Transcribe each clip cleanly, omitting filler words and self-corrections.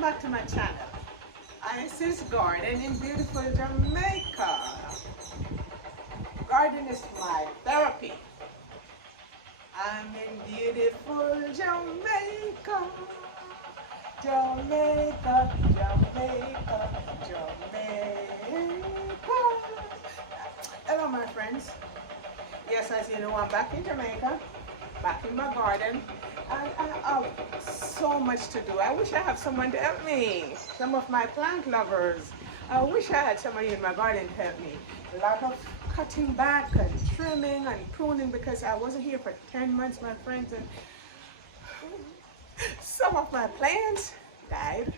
welcome back to my channel. Isis Garden in beautiful Jamaica. Garden is my therapy. I'm in beautiful Jamaica. Jamaica, Jamaica, Jamaica. Hello my friends. Yes, as you know, I'm back in Jamaica, back in my garden. And I have so much to do. I wish I have someone to help me. Some of my plant lovers. I wish I had somebody in my garden to help me. A lot of cutting back and trimming and pruning because I wasn't here for 10 months, my friends. And some of my plants died,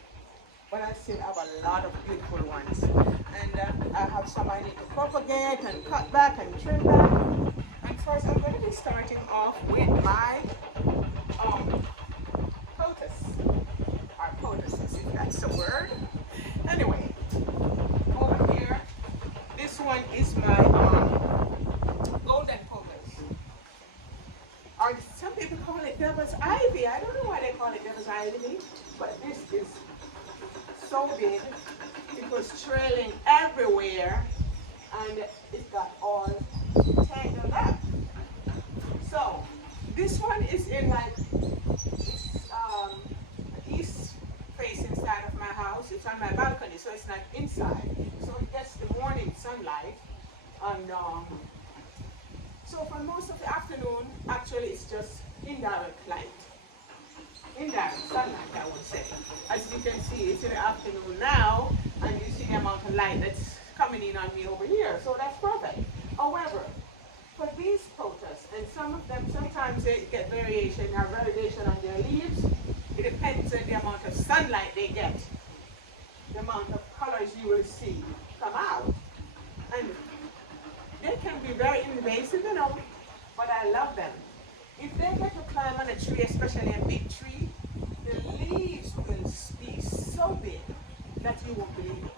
but I still have a lot of beautiful ones. And I have some I need to propagate and cut back and trim back. And first I'm going to be starting off with my Pothos, if that's the word. Anyway, over here, this one is my golden pothos. Or some people call it devil's ivy. I don't know why they call it devil's ivy, but this is so big. It was trailing everywhere, and it got all tangled up. So this one is in like east facing side of my house. It's on my balcony, so it's not inside. So it gets the morning sunlight, and so for most of the afternoon, actually, it's just indirect light, indirect sunlight, I would say. As you can see, it's in the afternoon now, and you see the amount of light that's coming in on me over here. So that's perfect. However, for these pothos, and some of them, sometimes they get variation or variegation on their leaves. It depends on the amount of sunlight they get, the amount of colors you will see come out. And they can be very invasive, you know, but I love them. If they get to climb on a tree, especially a big tree, the leaves will be so big that you won't believe it.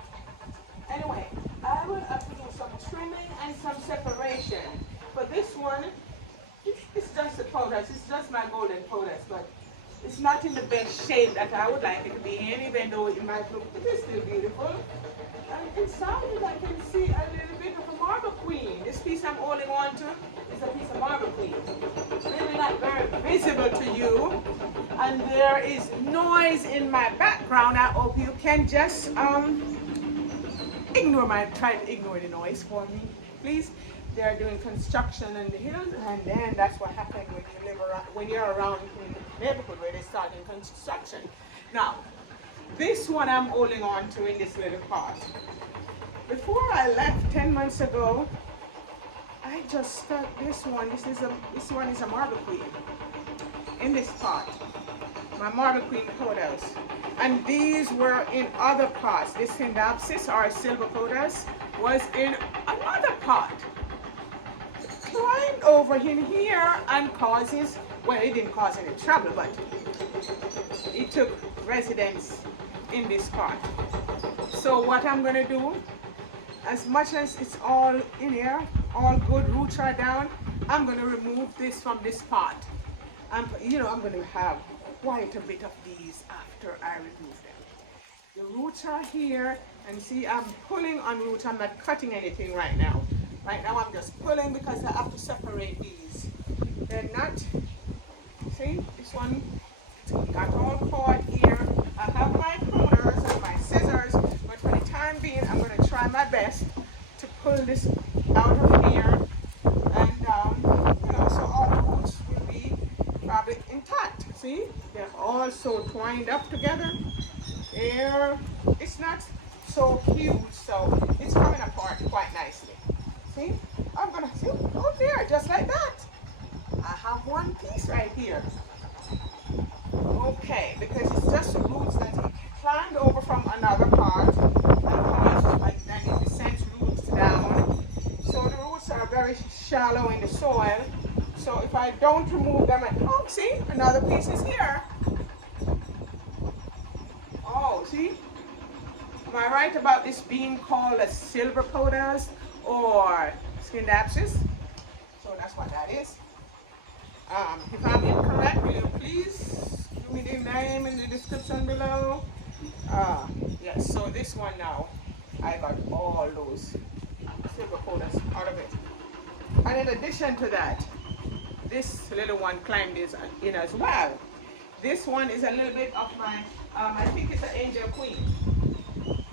Anyway, I will have to do some trimming and some separation. For this one, it's just a pothos. It's just my golden pothos, but it's not in the best shape that I would like it to be in, even though it might look, it is still beautiful. And inside it, I can see a little bit of a marble queen. This piece I'm holding on to is a piece of marble queen. Maybe not very visible to you. And there is noise in my background. I hope you can just try to ignore the noise for me, please. They're doing construction in the hills, and then that's what happens when you live around, when you're around in the neighborhood where they're starting construction. Now, this one I'm holding on to in this little pot. Before I left 10 months ago, I just stuck this one. This one is a marble queen in this pot. My marble queen pothos. And these were in other pots. This Synopsis or silver pothos was in another pot. Climbed over in here and causes, well, it didn't cause any trouble, but it took residence in this pot. So what I'm going to do, as much as it's all in here, all good, roots are down, I'm going to remove this from this pot. I'm going to have quite a bit of these after I remove them. The roots are here, and see, I'm pulling on roots. I'm not cutting anything right now. Right now I'm just pulling because I have to separate these. They're not, see, this one got all caught here. I have my pruners and my scissors, but for the time being, I'm going to try my best to pull this out of here. And, so all the roots will be probably intact. See, they're all so twined up together. It's not so huge, so it's coming apart quite nicely. See, I'm going to see, oh there, just like that. I have one piece right here. Okay, because it's just the roots that he climbed over from another part and caused like 90% roots down. So the roots are very shallow in the soil. So if I don't remove them, oh, see, another piece is here. Oh, see? Am I right about this being called a silver pothos or Synopsis? So that's what that is. If I'm incorrect, will you please give me the name in the description below? Ah, yes, so this one now, I got all those silver powders out of it. And in addition to that, this little one climbed in as well. This one is a little bit of my, I think it's an angel queen.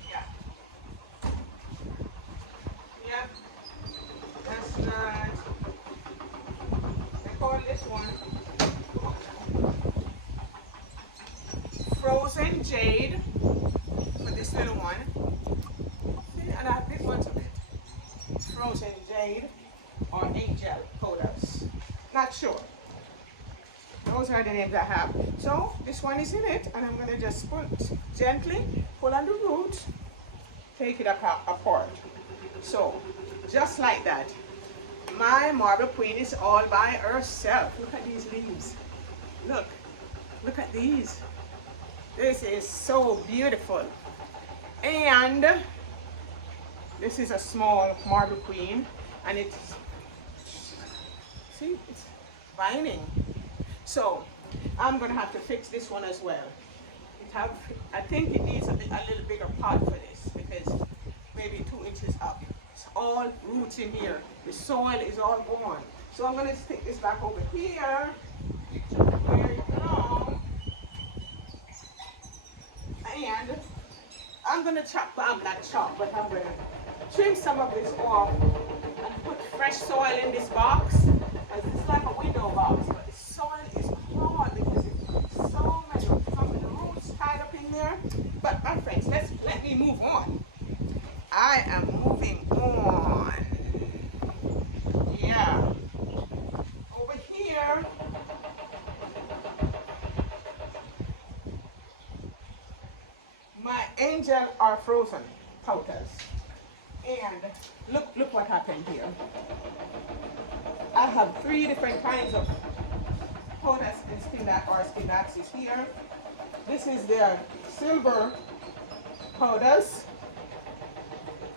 Yeah. Yeah. That's that. They call this one frozen jade for this little one. See, and I have big ones of it. Frozen jade or angel powders. Not sure. Those are the names I have. So this one is in it, and I'm going to just gently pull on the root, take it apart. So just like that, my marble queen is all by herself. Look at these leaves. Look at these. This is so beautiful. And this is a small marble queen, and it's, see, it's vining. So I'm gonna have to fix this one as well. I think it needs a little bigger pot for this, because maybe 2 inches up. It's all roots in here. The soil is all gone. So I'm gonna stick this back over here. Where it belongs. And I'm gonna not chop, but I'm gonna trim some of this off and put fresh soil in this box. As it's like a window box, but the soil is hard because it's so many roots tied up in there. But my friends, let me move on. I am moving on. Yeah. Over here. My angel are frozen powders. And look what happened here. I have 3 different kinds of powders and spinaxes here. This is their silver powders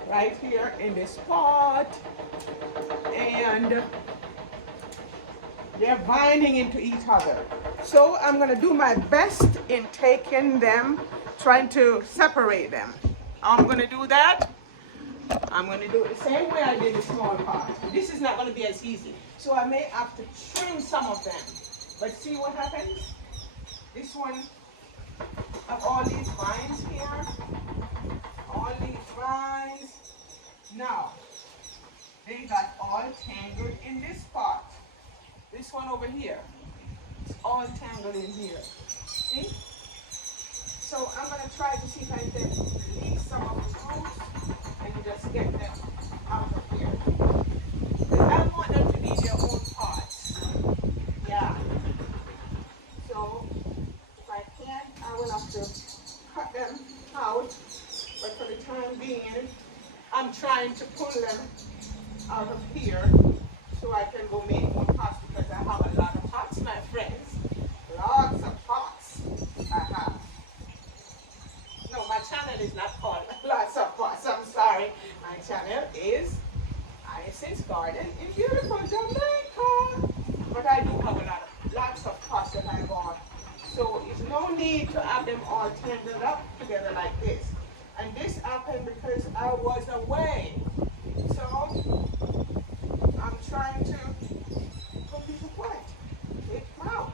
right here in this pot. And they're binding into each other. So I'm going to do my best in taking them, trying to separate them. I'm going to do that. I'm going to do it the same way I did the small pot. This is not going to be as easy. So I may have to trim some of them. But see what happens? This one have all these vines here. All these vines. Now, they got all tangled in this pot. This one over here. It's all tangled in here. See? So I'm going to try to see if I can release some of the roots and just get them out of here. But I want them to be their own pots. Yeah. So if I can, I will have to cut them out. But for the time being, I'm trying to pull them out of here so I can go make more pots, because I have a lot of pots, my friends. Lots of pots I have. No, my channel is not called Lots of Pots. I'm sorry. My channel is Hyacinth's Garden in beautiful Jamaica. But I do have lots of pots that I bought. So it's no need to have them all tangled up together like this. And this happened because I was away. So I'm trying to put it away, take them out,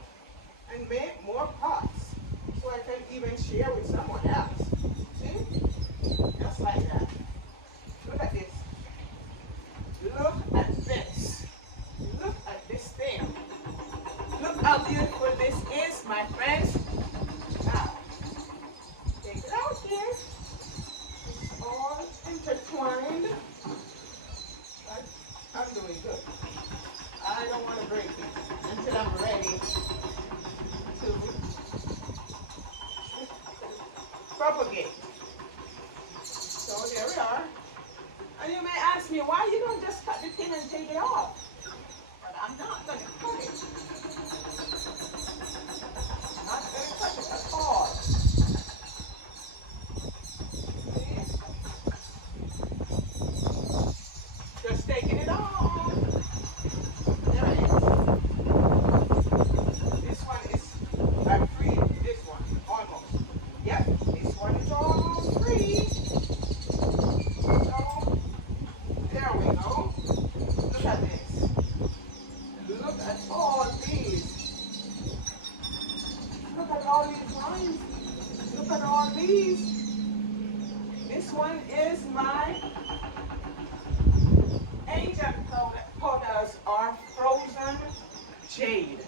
and make more pots so I can even share with someone else. See? Just like that. Look at this. Look at this. Look at this thing. Look how beautiful this is, my friends. Now, take it out here. It's all intertwined. But I'm doing good. I don't want to break it until I'm ready to propagate. So there we are. And you may ask me, why you don't just cut the pin and take it off? But I'm not going to cut it. I'm not going to cut it at all. See? Just taking it off. There it is. This one is, I'm free. This one, almost. Yep, this one Look at all these. This one is my angel powders or frozen jade.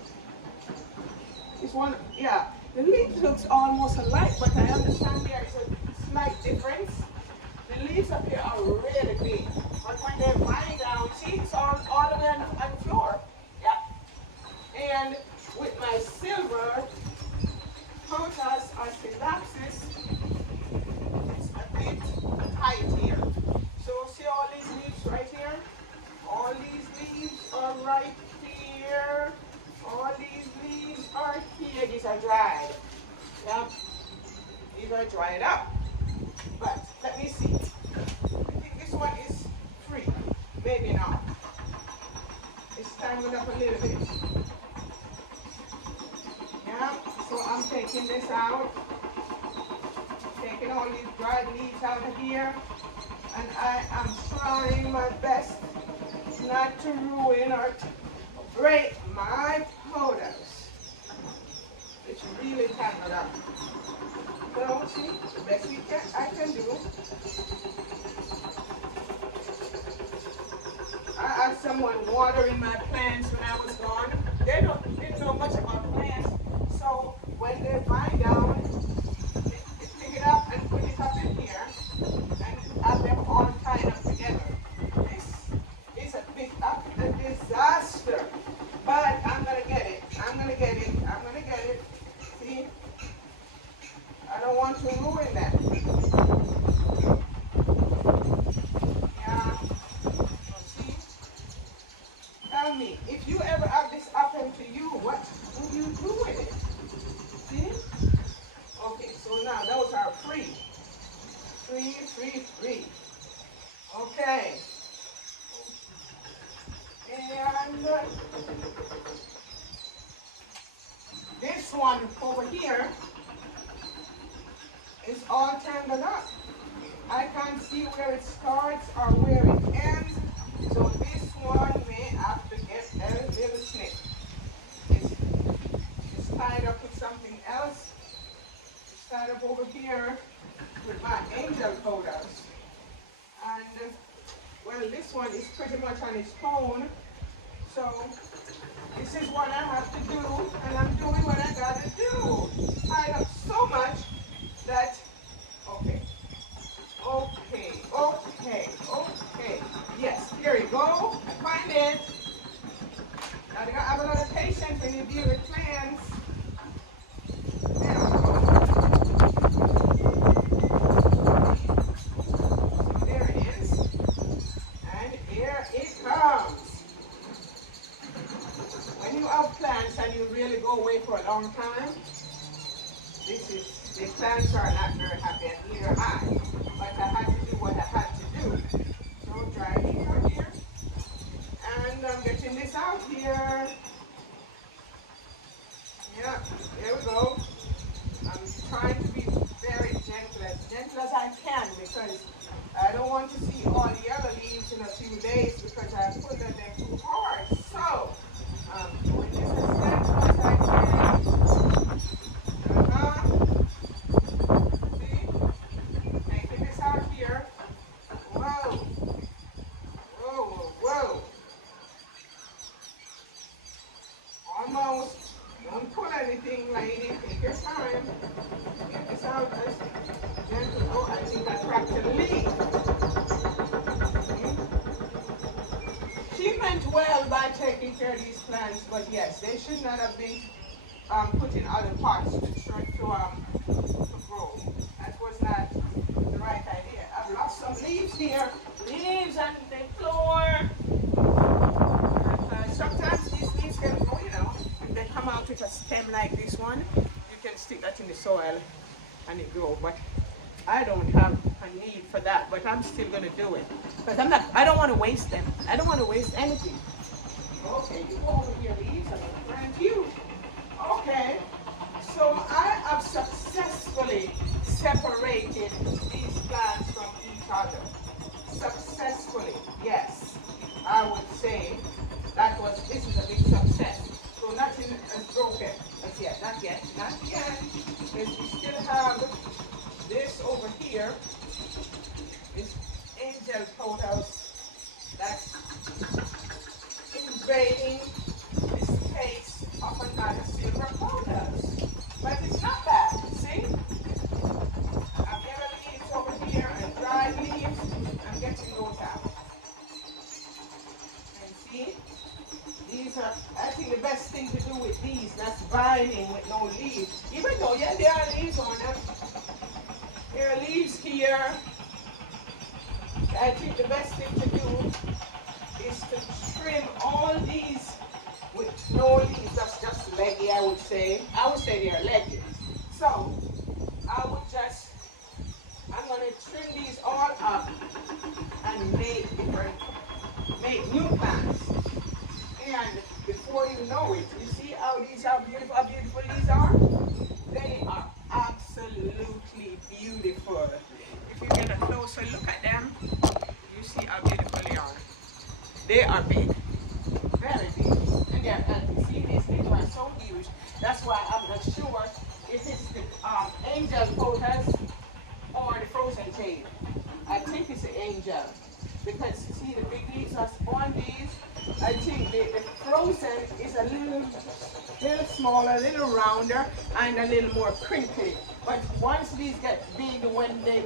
This one, yeah, the leaf looks almost alike, but I understand there is a slight difference. The leaves up here are really big, but when they're lying down, see, it's all the way on the floor. Yeah. And with my silver Pothos or synapsis, it's a bit tight here. So see all these leaves right here? All these leaves are right here. All these leaves are here. These are dried. Yep. These are dried up. But let me see. I think this one is free. Maybe not. It's tangled up a little bit. Yeah. So I'm taking this out. Taking all these dried leaves out of here. And I am trying my best not to ruin or break my powders. It's really tangled up. So see, the best I can do. I had someone watering my plants when I was gone. They didn't know much about plants. So when they vine down, they pick it up and put it up in here and have them all tied up together. This is a bit of a disaster. But I'm gonna get it. I'm gonna get it. I'm gonna get it. See? I don't want to ruin that. Yeah. See? Tell me, if you ever have this happen to you, what will you do with it? See? Okay, so now those are free. Free, free, free. Okay. And this one over here is all tangled up. I can't see where it starts or where it ends. So this one may have to get a little snip. It's tied up with something else. It's tied up over here with my angel powders. And well, this one is pretty much on its own. So this is what I have to do, and I'm doing what I gotta do. Tied up so much that, okay, yes, here we go. I find it. Now you gotta have a lot of patience when you deal with plants. There we go. So there it is. And here it comes. When you have plants and you really go away for a long time, the plants are not very happy, and neither am I. But I had to do what I had to do. So dry over here. And I'm getting this out here. Yeah, there we go. I'm trying to be very gentle as I can, because I don't want to see all the other leaves in a few days because I put them there too hard. So I'm doing this as gentle as I can. See? Taking this out here. Whoa. Whoa, whoa, whoa. Almost. Don't pull anything, lady. Take your time. Get this out as gentle. Oh, I think I cracked a leaf. She meant well by taking care of these plants, but yes, they should not have been put in other pots to grow. That was not the right idea. I've lost some leaves here. Leaves on the floor. And, sometimes these leaves can go, if they come out with a stem like this one, you can stick that in the soil and it grows. But I don't have a need for that, but I'm still going to do it. Because I don't want to waste them. I don't want to waste anything. Okay, you go over here, leaves. I'm going to plant you. Okay, so I have successfully separated these plants from each other. Successfully, yes. I would say this is a big success. So nothing is broken as yet, not yet. is we still have this over here. This angel Pothos that's invading this space of another silver Pothos. But it's not bad, see? I've got leaves over here and dried leaves. I'm getting those out. And see? These are, I think the best thing to do with these, that's vining with no leaves. Even though, yeah, there are leaves on them. There are leaves here. I think the best thing to do is to trim all these with no leaves. That's just leggy, I would say. I would say they're leggy. So, I'm going to trim these all up and make new plants. And before you know it, you see how beautiful these are? They are absolutely beautiful. If you get a closer look at them, you see how beautiful they are. They are big, very big. And you see these are so huge. That's why I'm not sure if it's the angel pothos or the frozen tail. I think it's the angel. Because see the big leaves are on these. I think the frozen is a little smaller, a little rounder, and a little more crinkly. But once these get big, when they,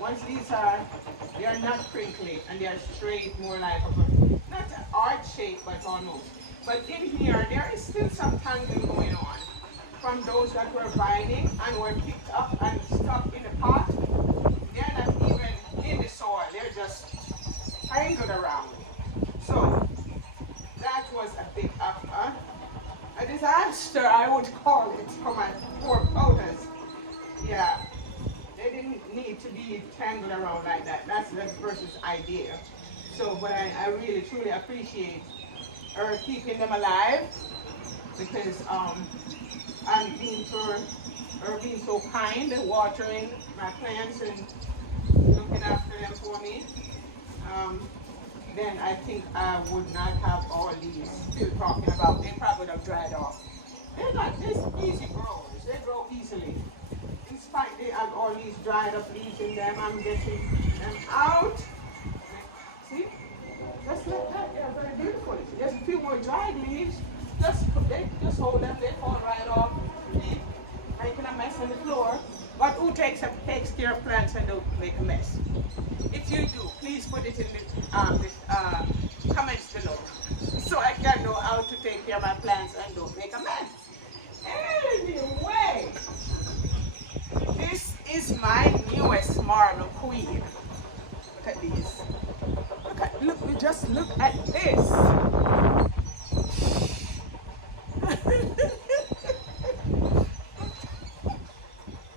once they're not crinkly and they're straight, more like not an arch shape, but almost. But in here, there is still some tangling going on from those that were vining and were picked up and stuck in the pot. They're not even in the soil, they're just tangled around. So that was a disaster, I would call it, for my poor pothos. Yeah, they didn't need to be tangled around like that. That's the person's idea. So, but I really truly appreciate her keeping them alive because and her being so kind and watering my plants and looking after them for me. Then I think I would not have all these still talking about. They probably would have dried off. They're not just easy growers. They grow easily. In spite they have all these dried up leaves in them, I'm getting them out. See? Just like that. They're very beautiful. Just a few more dried leaves. Just hold them. They fall right off. See? Making a mess on the floor. But who takes care of plants and don't make a mess? If you do, please put it in the comments below so I can know how to take care of my plants and don't make a mess. Anyway, this is my newest marble queen. Look at these. Just look at this.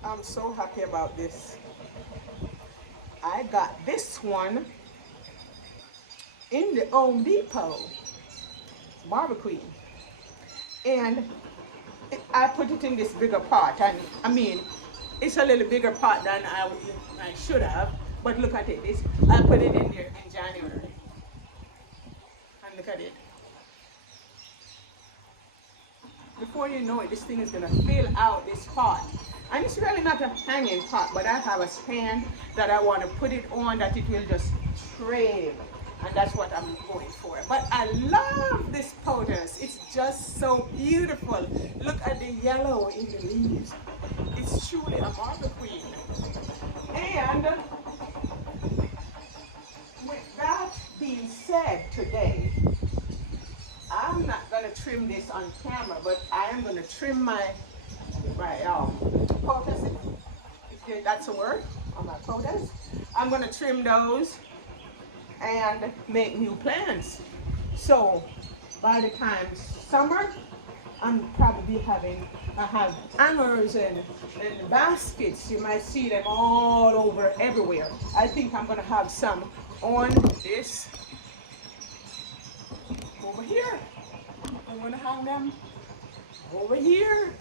I'm so happy about this. I got this one in the Home Depot, Marble Queen, and I put it in this bigger pot, and I mean, it's a little bigger pot than I should have, but look at it, I put it in there in January, and look at it. Before you know it, this thing is going to fill out this pot. And it's really not a hanging pot, but I have a stand that I want to put it on that it will just trail. And that's what I'm going for. But I love this pothos. It's just so beautiful. Look at the yellow in the leaves. It's truly a marble queen. And with that being said today, I'm not going to trim this on camera, but I am going to trim my pothos, if that's a word, on my pothos. I'm going to trim those and make new plants. So by the time summer, I'm probably I have hangers and baskets. You might see them all over everywhere. I think I'm going to have some on this over here. I'm going to hang them over here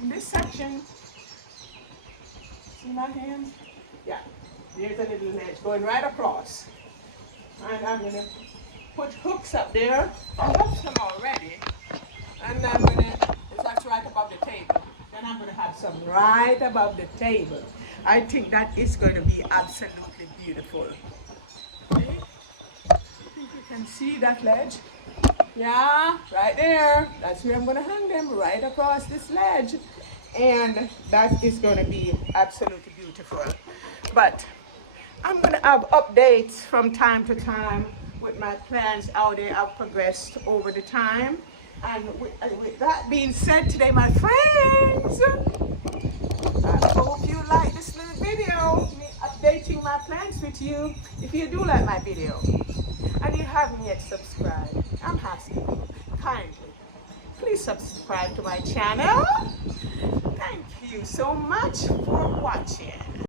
in this section. See my hands? Yeah, there's a little ledge going right across. And I'm going to put hooks up there. I have some already. And I'm going to, it's actually right above the table. Then I'm going to have some right above the table. I think that is going to be absolutely beautiful. Okay. I think you can see that ledge. Yeah, right there. That's where I'm going to hang them, right across this ledge. And that is going to be absolutely beautiful. But I'm going to have updates from time to time with my plans, how they have progressed over the time. And with that being said today, my friends, I hope you like this little video, me updating my plans with you. If you do like my video and you haven't yet subscribed, I'm asking you kindly, please subscribe to my channel. Thank you so much for watching.